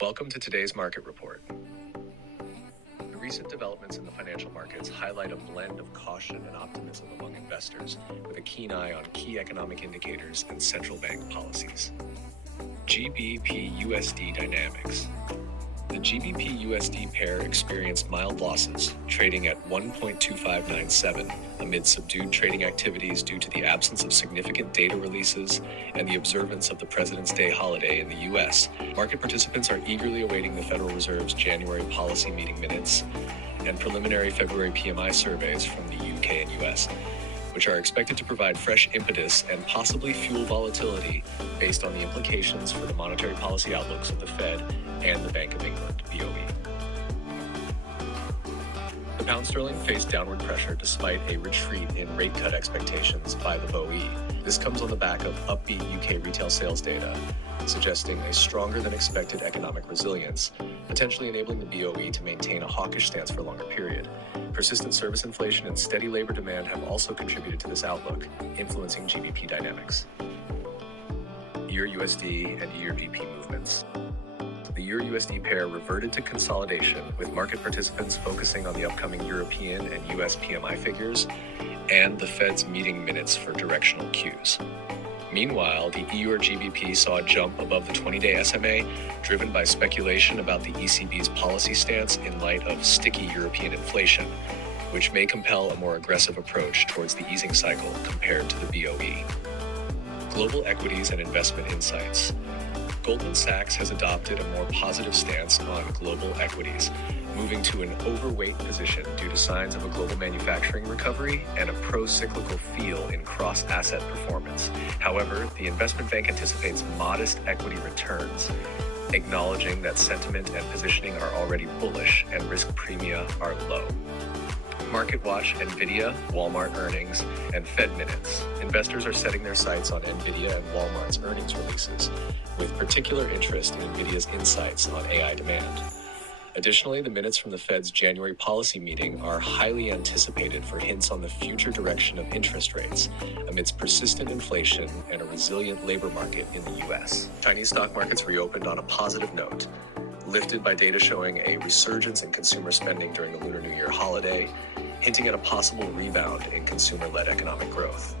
Welcome to today's market report. The recent developments in the financial markets highlight a blend of caution and optimism among investors, with a keen eye on key economic indicators and central bank policies. GBP/USD dynamics. The GBP/USD pair experienced mild losses, trading at 1.2597 amid subdued trading activities due to the absence of significant data releases and the observance of the President's Day holiday in the U.S. Market participants are eagerly awaiting the Federal Reserve's January policy meeting minutes and preliminary February PMI surveys from the UK and US, which are expected to provide fresh impetus and possibly fuel volatility based on the implications for the monetary policy outlooks of the Fed and the Bank of England, BOE. The pound sterling faced downward pressure despite a retreat in rate cut expectations by the BOE. This comes on the back of upbeat UK retail sales data, suggesting a stronger than expected economic resilience, potentially enabling the BOE to maintain a hawkish stance for a longer period. Persistent service inflation and steady labor demand have also contributed to this outlook, influencing GBP dynamics. EUR/USD and EUR/GBP movements. The EUR/USD pair reverted to consolidation, with market participants focusing on the upcoming European and US PMI figures and the Fed's meeting minutes for directional cues. Meanwhile, the EUR/GBP saw a jump above the 20-day SMA, driven by speculation about the ECB's policy stance in light of sticky European inflation, which may compel a more aggressive approach towards the easing cycle compared to the BOE. Global equities and investment insights. Goldman Sachs has adopted a more positive stance on global equities, moving to an overweight position due to signs of a global manufacturing recovery and a pro-cyclical feel in cross-asset performance. However, the investment bank anticipates modest equity returns, acknowledging that sentiment and positioning are already bullish and risk premia are low. Market Watch, Nvidia, Walmart earnings, and Fed minutes. Investors are setting their sights on Nvidia and Walmart's earnings releases, with particular interest in Nvidia's insights on AI demand. Additionally, the minutes from the Fed's January policy meeting are highly anticipated for hints on the future direction of interest rates amidst persistent inflation and a resilient labor market in the U.S. Chinese stock markets reopened on a positive note, lifted by data showing a resurgence in consumer spending during the Lunar New Year holiday, hinting at a possible rebound in consumer-led economic growth.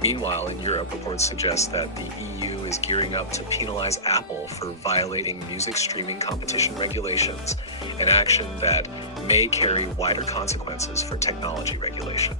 Meanwhile, in Europe, reports suggest that the EU is gearing up to penalize Apple for violating music streaming competition regulations, an action that may carry wider consequences for technology regulation.